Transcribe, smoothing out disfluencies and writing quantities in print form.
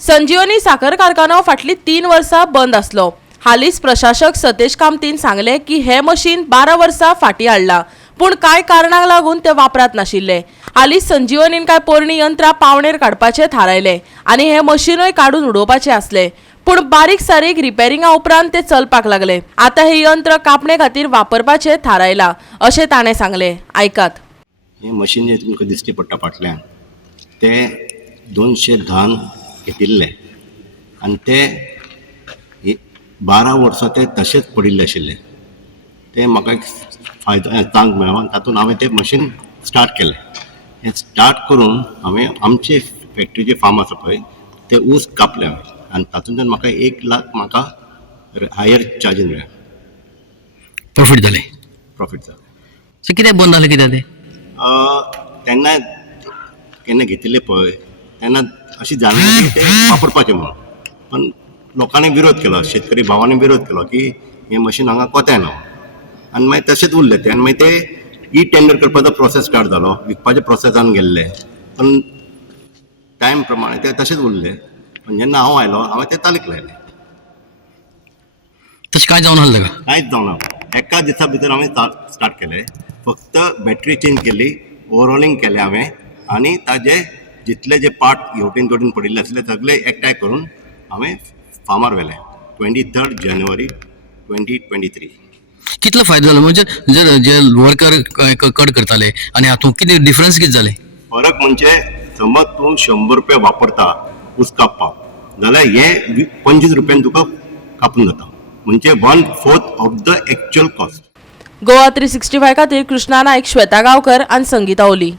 संजीवनी साखर कारखानो फाटली 3 वर्सां बंद आसलो। हालींच प्रशासक सतेश कामतीन सांगले की हे मशीन 12 वर्सां फाटीं हाडला, पूण कांय कारणांक लागून ते वापरात नाशिल्ले। हालींच संजीवनीन कांय पोरणी यंत्रां पावणेर काडपाचे थारायले आनी हे मशीनूय काडून उडोवपाचे आसले, पूण बारीक सारीक रिपेरिंगा उपरांत ते चलपाक लागले। आता हे यंत्र कापणे खातीर वापरपाचे थारायला अशें ताणें सांगले। आयकात। हे मशीन जे तुमकां दिश्टी पडटा फाटल्यान ते 210 घेतिल्ले आनी ते 12 वर्सां ते तशेंच पडिल्ले आशिल्ले। ते म्हाका एक फायदो सांग मेळ्ळो, तातूंत हांवें तें मशीन स्टार्ट केलें। हें स्टार्ट करून हांवें आमचे फॅक्ट्रीचे फार्म आसा पळय ते ऊस कापले हांवें आनी तातूंतल्यान म्हाका 1 लाख म्हाका हायर चार्जीस मेळ्ळे। प्रॉफिट जालें। प्रॉफिट जालें। सो कित्याक बंद जालें कित्याक तें? तेन्ना केन्ना घेतिल्ले पळय तेन्ना अशी जाणवली की ते वापरपाचें म्हणून, पण लोकांनी विरोध केलो, शेतकरी भावांनी विरोध केलो की हें मशीन हांगा कोताय ना आनी मागीर तशेंच उरलें तें आनी मागीर ते टेंडर करपाचो प्रोसेस स्टार्ट जालो, विकपाच्या प्रोसेसान गेल्ले, पण टायम प्रमाणे ते तशेंच उरले। पण जेन्ना हांव आयलो हांवें तें चालीक लायलें। तशें कांय जावन आसलें का? कांयच जावना। एका दिसा भितर हांवें स्टार्ट केलें, फक्त बॅटरी चेंज केली, ओवरऑलिंग केलें हांवें आनी ताजे जितले जे पार्ट हेवटेन तेवटेन पडिल्ले आसले सगळे एकठांय करून हांवें फार्मार व्हेलें 23 जानेवारी 2023। कितलो फायदो जालो? म्हणजे जर जे वर्कर कट करताले आनी हातूंत कितें डिफरन्स कितें जालें? फरक म्हणजे समज तूं 100 रुपया वापरता ऊस कापपाक जाल्यार हे 25 रुपयान तुका कापून जाता, म्हणजे 1/4 of the actual cost. Goa 365 खातीर कृष्णा नायक, श्वेता गांवकर आनी संगीता ओली।